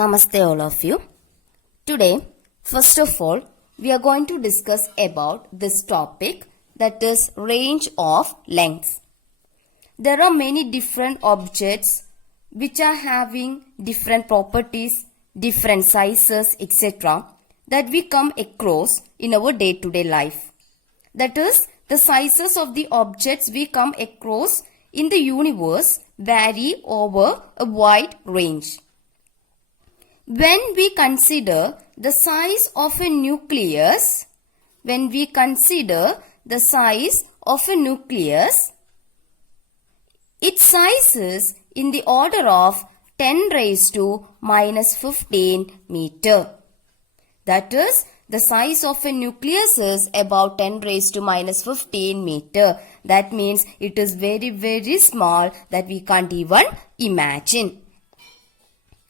Namaste all of you. Today, first of all, we are going to discuss about this topic, that is range of lengths. There are many different objects which are having different properties, different sizes, etc. that we come across in our day-to-day life. That is, the sizes of the objects we come across in the universe vary over a wide range. When we consider the size of a nucleus, its size is in the order of 10 raised to minus 15 meter. That is, the size of a nucleus is about 10 raised to minus 15 meter. That means it is very, very small that we can't even imagine.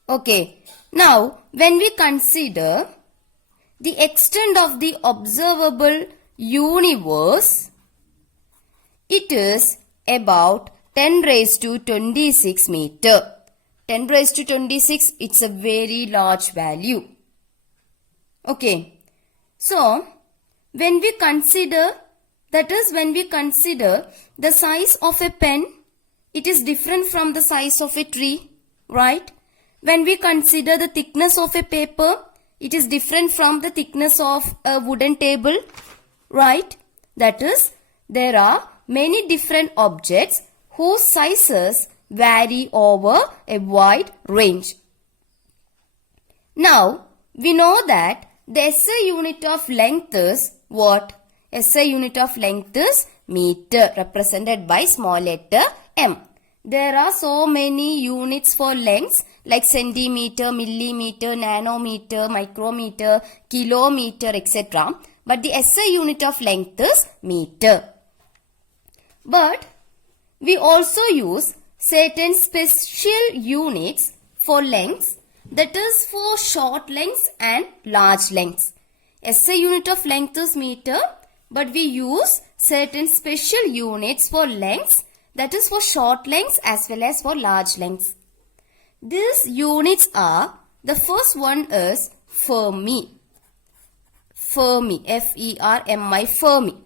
Okay. Now, when we consider the extent of the observable universe, it is about 10 raised to 26 meter. 10 raised to 26, it's a very large value. Okay. So, when we consider the size of a pen, it is different from the size of a tree, right? When we consider the thickness of a paper, it is different from the thickness of a wooden table, right? That is, there are many different objects whose sizes vary over a wide range. Now, we know that the SI unit of length is what? SI unit of length is meter, represented by small letter m. There are so many units for lengths like centimeter, millimeter, nanometer, micrometer, kilometer, etc. But the SI unit of length is meter. But we also use certain special units for lengths, that is for short lengths and large lengths. SI unit of length is meter, but we use certain special units for lengths, that is for short lengths as well as for large lengths. These units are, the first one is Fermi. Fermi, F-E-R-M-I, Fermi.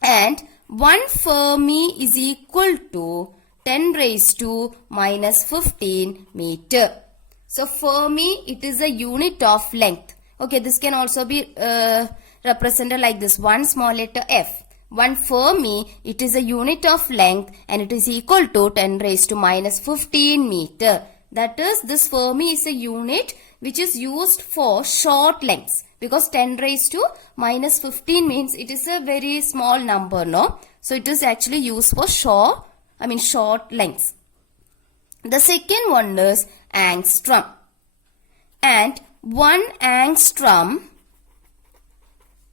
And 1 Fermi is equal to 10 raised to minus 15 meter. So Fermi, it is a unit of length. Okay, this can also be represented like this, 1 small letter f. 1 Fermi, it is a unit of length and it is equal to 10 raised to minus 15 meter. That is, this Fermi is a unit which is used for short lengths, because 10 raised to minus 15 means it is a very small number, no? So it is actually used for short lengths. The second one is angstrom. And 1 angstrom,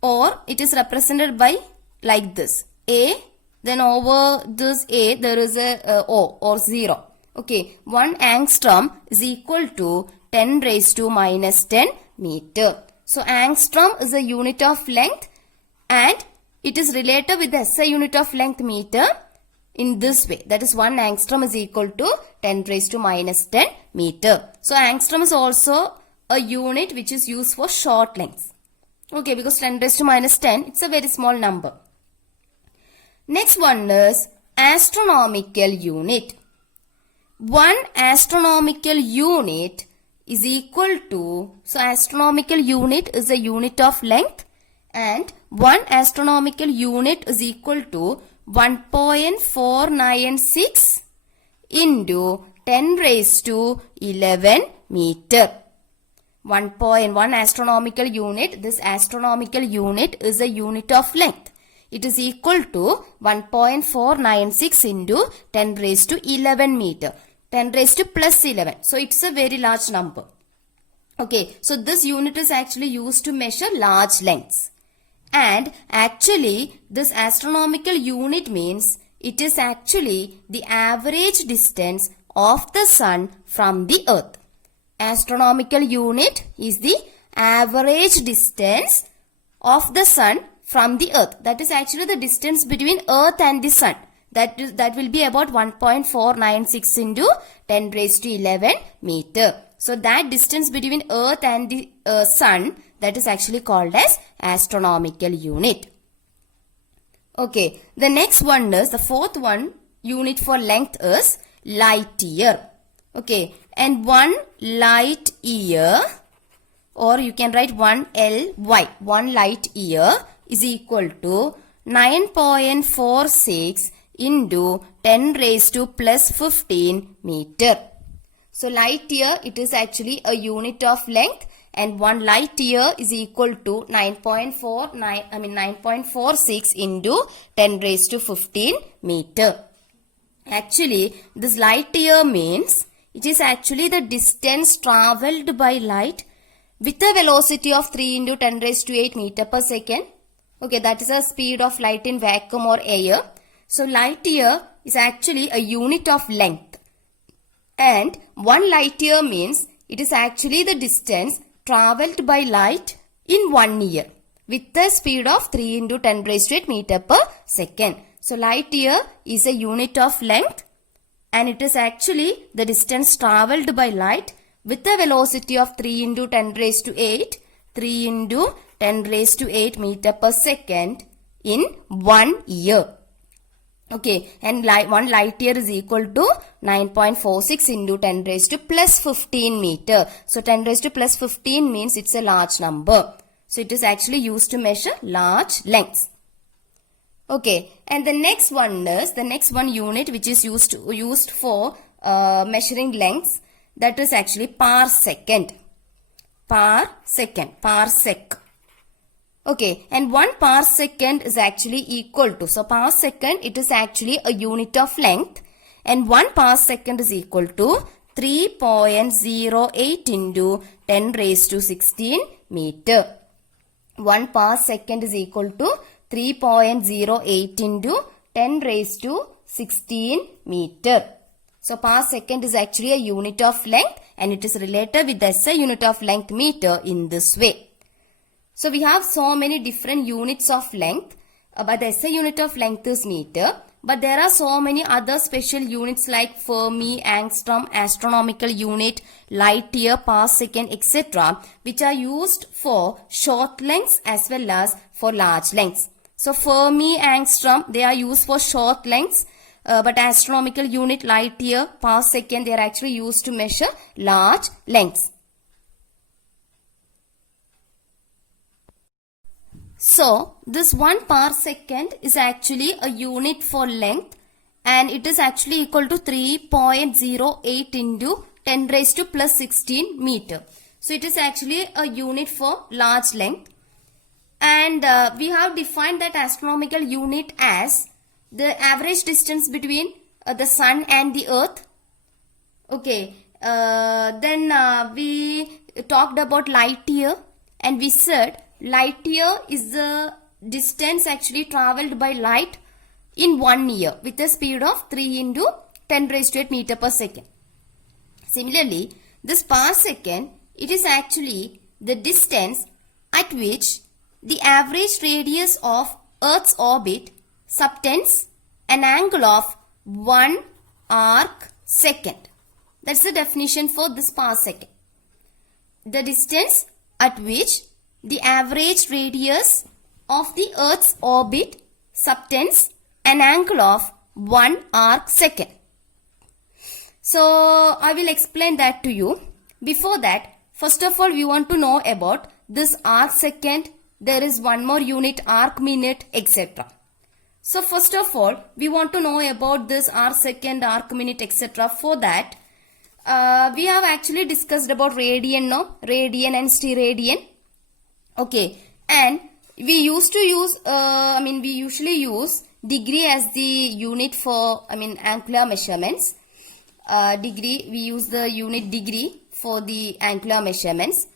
or it is represented by like this, A, then over this A there is a O or 0. Okay, 1 angstrom is equal to 10 raised to minus 10 meter. So angstrom is a unit of length and it is related with the SI unit of length meter in this way. That is, 1 angstrom is equal to 10 raised to minus 10 meter. So angstrom is also a unit which is used for short lengths. Okay, because 10 raised to minus 10, it's a very small number. Next one is astronomical unit. 1 astronomical unit is equal to, so astronomical unit is a unit of length and 1 astronomical unit is equal to 1.496 into 10 raised to 11 meter. 1.1 astronomical unit, this astronomical unit is a unit of length. It is equal to 1.496 into 10 raised to 11 meter. 10 raised to plus 11. So it's a very large number. Okay, so this unit is actually used to measure large lengths. And actually, this astronomical unit means it is actually the average distance of the sun from the earth. Astronomical unit is the average distance of the sun from the earth. That is actually the distance between earth and the sun. That will be about 1.496 into 10 raised to 11 meter. So that distance between Earth and the Sun, that is actually called as astronomical unit. Okay, the next one is, the fourth one unit for length is light year. Okay, and 1 light year, or you can write 1 LY, 1 light year is equal to 9.46 into 10 raised to plus 15 meter. So light year, it is actually a unit of length, and 1 light year is equal to 9.46 into 10 raised to 15 meter. Actually, this light year means it is actually the distance travelled by light with a velocity of 3 into 10 raised to 8 meter per second. Okay, that is the speed of light in vacuum or air. So light year is actually a unit of length. And 1 light year means it is actually the distance travelled by light in 1 year with the speed of 3 into 10 raised to 8 meter per second. So light year is a unit of length, and it is actually the distance travelled by light with a velocity of 3 into 10 raised to 8, 3 into 10 raised to 8 meter per second in 1 year. Okay, and 1 light year is equal to 9.46 into 10 raised to plus 15 meter. So 10 raised to plus 15 means it's a large number. So it is actually used to measure large lengths. Okay, and the next one is, the next one unit which is used for measuring lengths, that is actually parsecond. Parsec. Okay, and 1 parsecond is actually equal to, so parsecond, it is actually a unit of length, and 1 parsecond is equal to 3.08 into 10 raised to 16 meter. 1 parsecond is equal to 3.08 into 10 raised to 16 meter. So parsecond is actually a unit of length, and it is related with the SI unit of length meter in this way. So we have so many different units of length, but the SI unit of length is meter. But there are so many other special units like Fermi, angstrom, astronomical unit, light year, parsecond, etc., which are used for short lengths as well as for large lengths. So Fermi, angstrom, they are used for short lengths, but astronomical unit, light year, parsecond, they are actually used to measure large lengths. So this 1 parsecond is actually a unit for length, and it is actually equal to 3.08 into 10 raised to plus 16 meter. So it is actually a unit for large length, and we have defined that astronomical unit as the average distance between the sun and the earth. Okay, then we talked about light year, and we said light year is the distance actually travelled by light in 1 year with a speed of 3 into 10 raised to 8 meter per second. Similarly, this parsecond, it is actually the distance at which the average radius of Earth's orbit subtends an angle of 1 arc second. That's the definition for this parsecond. The distance at which the average radius of the Earth's orbit subtends an angle of 1 arc second. So I will explain that to you. Before that, first of all, we want to know about this arc second. There is one more unit, arc minute, etc. So first of all, we want to know about this arc second, arc minute, etc. For that, we have actually discussed about radian, no? Radian and steradian. Okay, and we used to use, we usually use degree as the unit for, angular measurements. We use the unit degree for the angular measurements.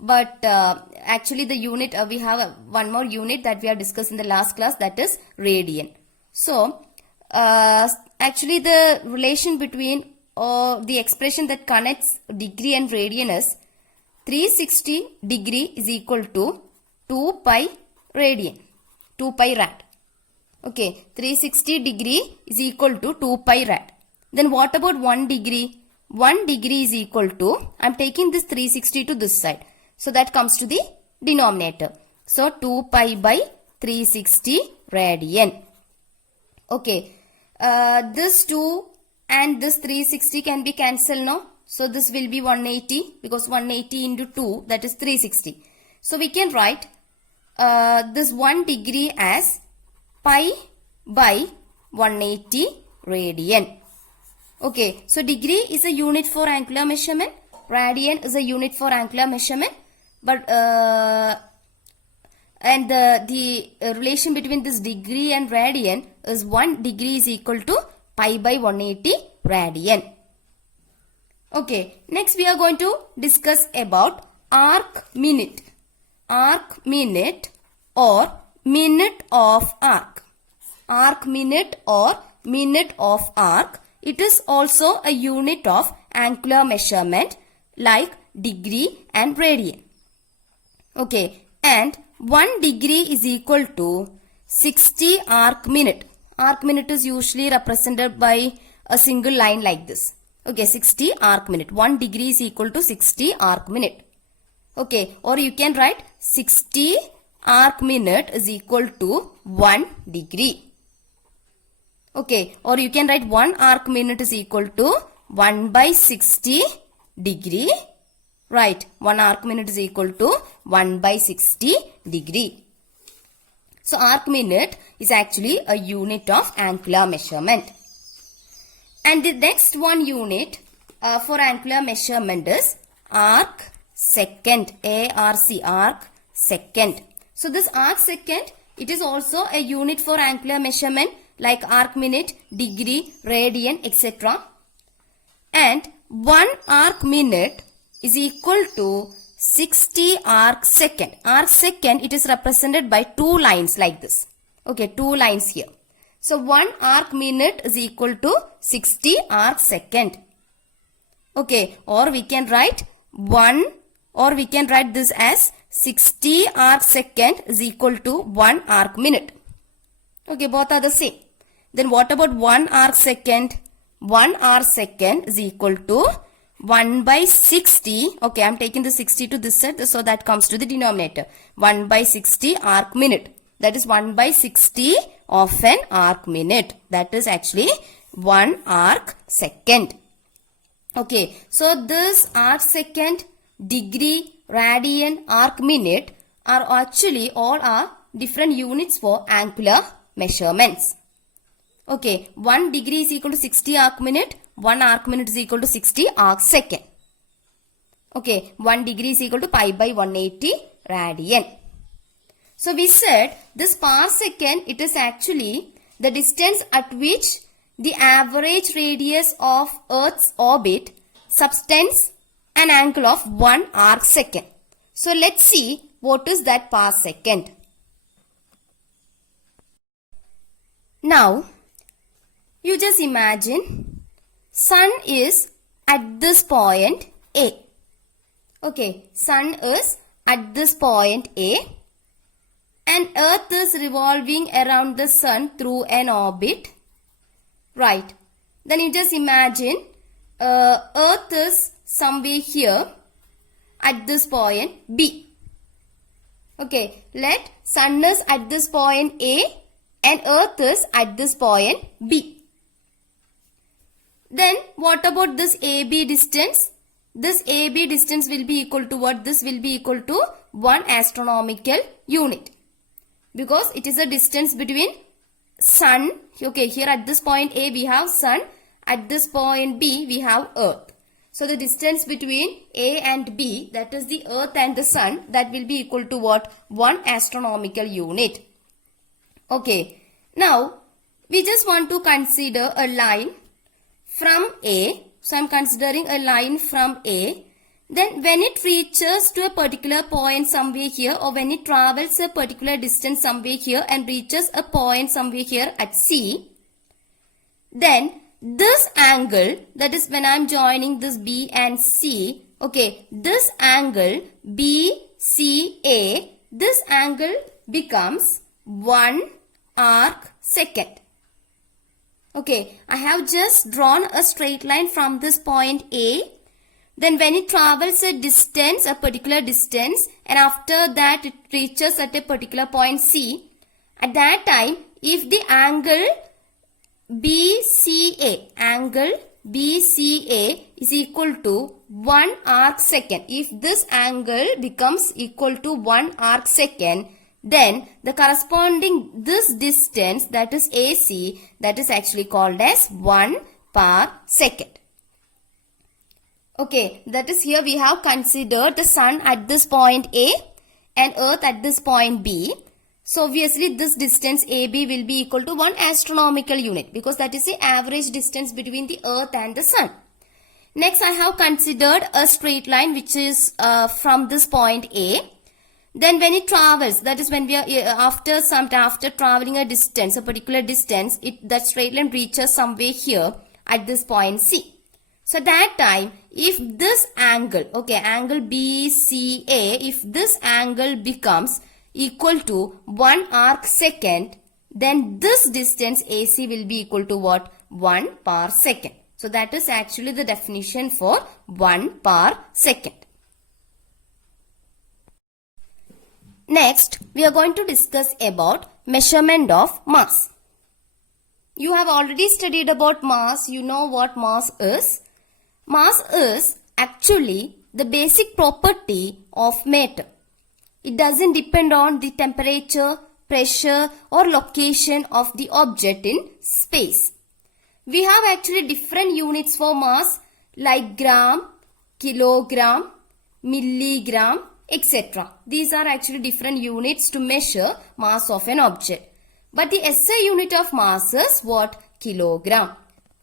But actually the unit, we have one more unit that we have discussed in the last class, that is radian. So, actually the relation between, or the expression that connects degree and radian is 360 degree is equal to 2 pi radian, 2 pi rad. Okay, 360 degree is equal to 2 pi rad. Then what about 1 degree? 1 degree is equal to, I'm taking this 360 to this side. So that comes to the denominator. So 2 pi by 360 radian. Okay. This 2 and this 360 can be cancelled now. So this will be 180 because 180 into 2, that is 360. So we can write this 1 degree as pi by 180 radian. Okay, so degree is a unit for angular measurement. Radian is a unit for angular measurement. But and the relation between this degree and radian is 1 degree is equal to pi by 180 radian. Okay, next we are going to discuss about arc minute. Arc minute or minute of arc. Arc minute or minute of arc. It is also a unit of angular measurement like degree and radian. Okay, and 1 degree is equal to 60 arc minute. Arc minute is usually represented by a single line like this. Okay, 60 arc minute. 1 degree is equal to 60 arc minute. Okay, or you can write 60 arc minute is equal to 1 degree. Okay, or you can write 1 arc minute is equal to 1 by 60 degree. Right, 1 arc minute is equal to 1 by 60 degree. So arc minute is actually a unit of angular measurement. And the next one unit for angular measurement is arc second. ARC, arc second. So this arc second, it is also a unit for angular measurement like arc minute, degree, radian, etc. And 1 arc minute is equal to 60 arc second. Arc second, it is represented by 2 lines like this. Okay, 2 lines here. So 1 arc minute is equal to 60 arc second. Okay, or we can write this as 60 arc second is equal to 1 arc minute. Okay, both are the same. Then what about 1 arc second? 1 arc second is equal to 1 by 60. Okay, I am taking the 60 to this side, so that comes to the denominator. 1 by 60 arc minute. That is 1 by 60 of an arc minute. That is actually 1 arc second. Okay, so this arc second, degree, radian, arc minute are actually all are different units for angular measurements. Okay, 1 degree is equal to 60 arc minute. 1 arc minute is equal to 60 arc second. Okay, 1 degree is equal to pi by 180 radian. So we said this parsecond, it is actually the distance at which the average radius of Earth's orbit subtends an angle of 1 arc second. So let's see what is that parsecond. Now, you just imagine sun is at this point A. Okay, sun is at this point A and Earth is revolving around the sun through an orbit. Right. Then you just imagine Earth is somewhere here at this point B. Okay, let sun is at this point A and Earth is at this point B. Then what about this AB distance? This AB distance will be equal to what? This will be equal to 1 astronomical unit. Because it is a distance between sun. Okay, here at this point A we have sun. At this point B we have Earth. So the distance between A and B, that is the Earth and the sun, that will be equal to what? 1 astronomical unit. Okay. Now we just want to consider a line from A. So I am considering a line from A. Then when it reaches to a particular point somewhere here, or when it travels a particular distance somewhere here and reaches a point somewhere here at C, then this angle, that is when I am joining this B and C, okay, this angle BCA, this angle becomes 1 arc second. Okay, I have just drawn a straight line from this point A. Then when it travels a distance, a particular distance, and after that it reaches at a particular point C, at that time, if the angle BCA is equal to 1 arc second, if this angle becomes equal to 1 arc second, then the corresponding this distance, that is AC, that is actually called as 1 per second. Okay, that is here we have considered the sun at this point A and earth at this point B. So obviously this distance AB will be equal to 1 astronomical unit, because that is the average distance between the earth and the sun. Next, I have considered a straight line which is from this point A. Then when it travels, that is when we are after traveling a distance, a particular distance, that straight line reaches somewhere here at this point C. So that time, if this angle, okay, angle BCA, if this angle becomes equal to 1 arc second, then this distance AC will be equal to what? 1 per second. So that is actually the definition for 1 per second. Next, we are going to discuss about measurement of mass. You have already studied about mass. You know what mass is. Mass is actually the basic property of matter. It doesn't depend on the temperature, pressure or location of the object in space. We have actually different units for mass like gram, kilogram, milligram, etc. These are actually different units to measure mass of an object. But the SI unit of mass is what? Kilogram.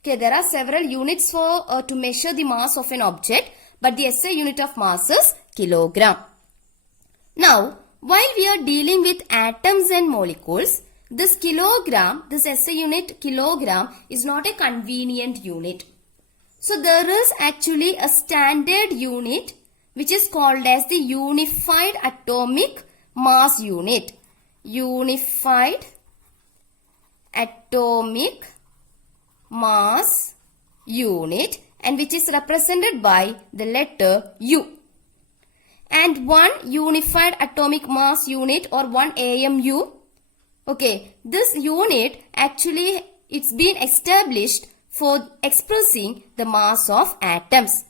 Okay, there are several units for to measure the mass of an object, but the SI unit of mass is kilogram. Now, while we are dealing with atoms and molecules, this kilogram, this SI unit kilogram is not a convenient unit. So there is actually a standard unit which is called as the unified atomic mass unit. Unified atomic mass unit, and which is represented by the letter U. And one unified atomic mass unit or one AMU. Okay, this unit actually it's been established for expressing the mass of atoms.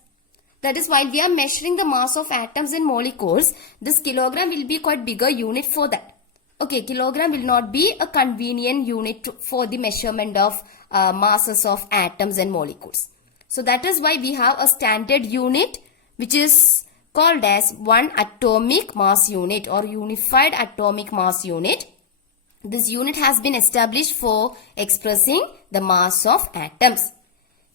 That is, while we are measuring the mass of atoms and molecules, this kilogram will be quite bigger unit for that. Okay, kilogram will not be a convenient unit for the measurement of masses of atoms and molecules. So that is why we have a standard unit which is called as one atomic mass unit or unified atomic mass unit. This unit has been established for expressing the mass of atoms.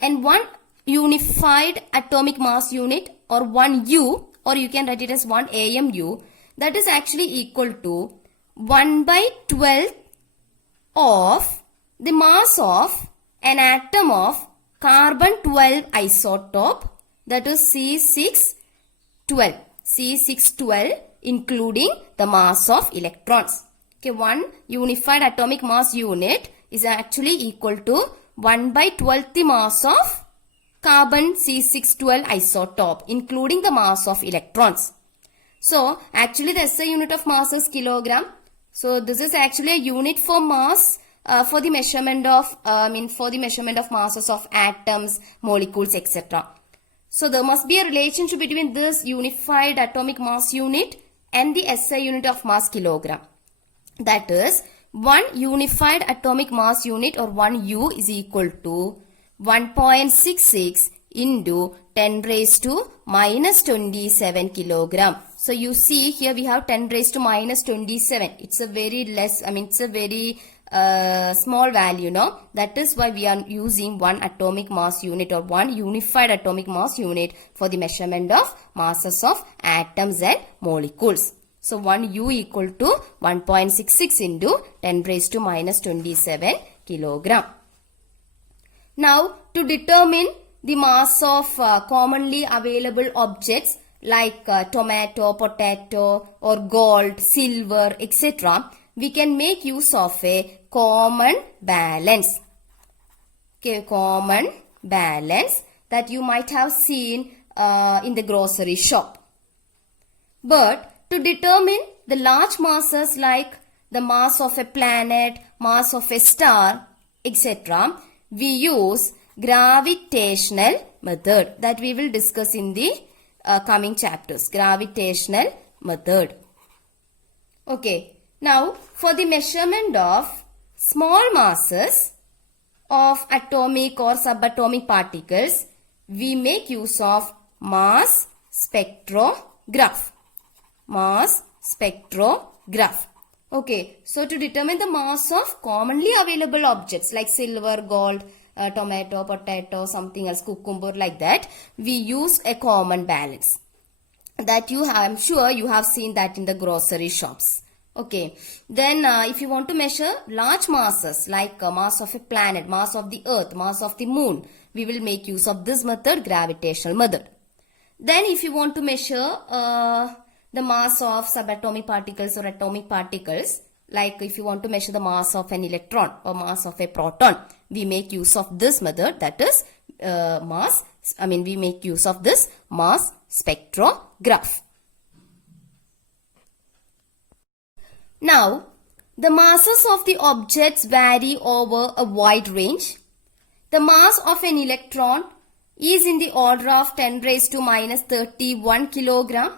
And one unified atomic mass unit or 1 U, or you can write it as 1 AMU, that is actually equal to 1/12 of the mass of an atom of carbon-12 isotope, that is C612, including the mass of electrons. Okay, one unified atomic mass unit is actually equal to 1/12 the mass of carbon C612 isotope, including the mass of electrons. So actually the SI unit of mass is kilogram. So this is actually a unit for mass for the measurement of masses of atoms, molecules, etc. So there must be a relationship between this unified atomic mass unit and the SI unit of mass kilogram. That is, one unified atomic mass unit or 1 U is equal to 1.66 into 10 raised to minus 27 kilogram. So you see here we have 10 raised to minus 27. It's a very less, it's a very small value, no? That is why we are using one atomic mass unit or one unified atomic mass unit for the measurement of masses of atoms and molecules. So 1 U equal to 1.66 into 10 raised to minus 27 kilogram. Now, to determine the mass of commonly available objects like tomato, potato or gold, silver, etc., we can make use of a common balance. common balance that you might have seen in the grocery shop. But to determine the large masses like the mass of a planet, mass of a star, etc., we use gravitational method that we will discuss in the coming chapters. Gravitational method. Okay. Now, for the measurement of small masses of atomic or subatomic particles, we make use of mass spectrograph. Mass spectrograph. Okay, so to determine the mass of commonly available objects like silver, gold, tomato, potato, something else, cucumber, like that, we use a common balance. That I'm sure you have seen that in the grocery shops. Okay, then if you want to measure large masses like mass of a planet, mass of the earth, mass of the moon, we will make use of this method, gravitational method. Then if you want to measure the mass of subatomic particles or atomic particles, like if you want to measure the mass of an electron or mass of a proton, we make use of this method, that is we make use of this mass spectrograph. Now, the masses of the objects vary over a wide range. The mass of an electron is in the order of 10 raised to minus 31 kilogram,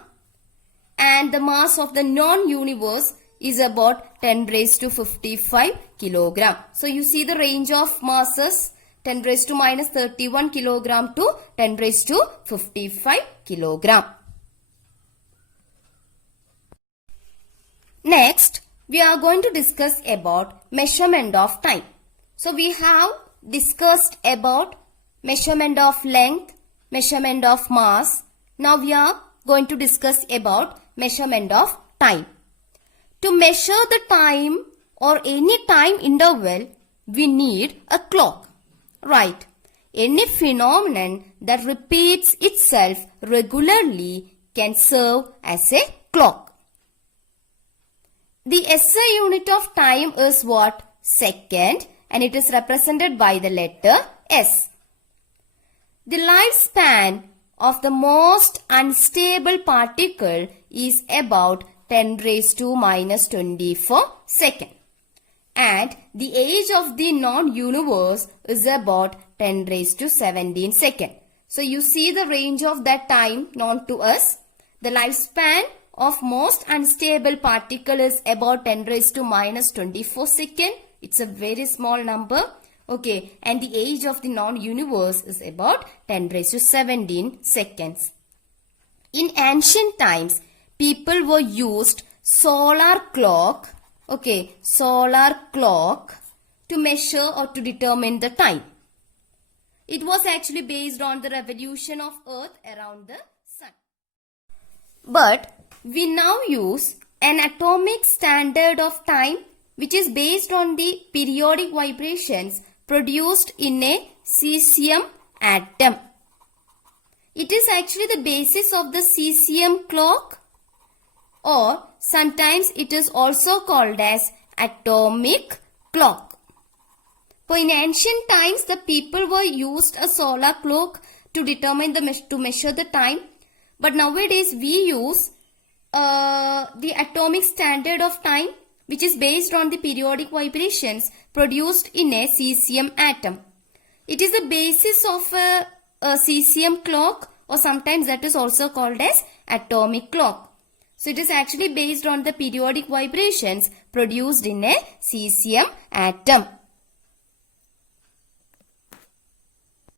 and the mass of the non-universe is about 10 raised to 55 kilogram. So you see the range of masses, 10 raised to minus 31 kilogram to 10 raised to 55 kilogram. Next, we are going to discuss about measurement of time. So we have discussed about measurement of length, measurement of mass. Now we are going to discuss about measurement of time. To measure the time or any time interval, we need a clock. Right. Any phenomenon that repeats itself regularly can serve as a clock. The SI unit of time is what? Second, and it is represented by the letter S. The lifespan of the most unstable particle is about 10 raised to minus 24 seconds. And the age of the non-universe is about 10 raised to 17 seconds. So you see the range of that time known to us. The lifespan of most unstable particle is about 10 raised to minus 24 seconds. It's a very small number. Okay, and the age of the non-universe is about 10 raised to 17 seconds. In ancient times, people were used solar clock, solar clock to measure or to determine the time. It was actually based on the revolution of Earth around the sun. But we now use an atomic standard of time which is based on the periodic vibrations produced in a cesium atom. It is actually the basis of the cesium clock, or sometimes it is also called as atomic clock. So in ancient times, the people were used a solar clock to determine to measure the time. But nowadays we use the atomic standard of time, which is based on the periodic vibrations produced in a cesium atom. It is the basis of a cesium clock, or sometimes that is also called as atomic clock. So it is actually based on the periodic vibrations produced in a cesium atom.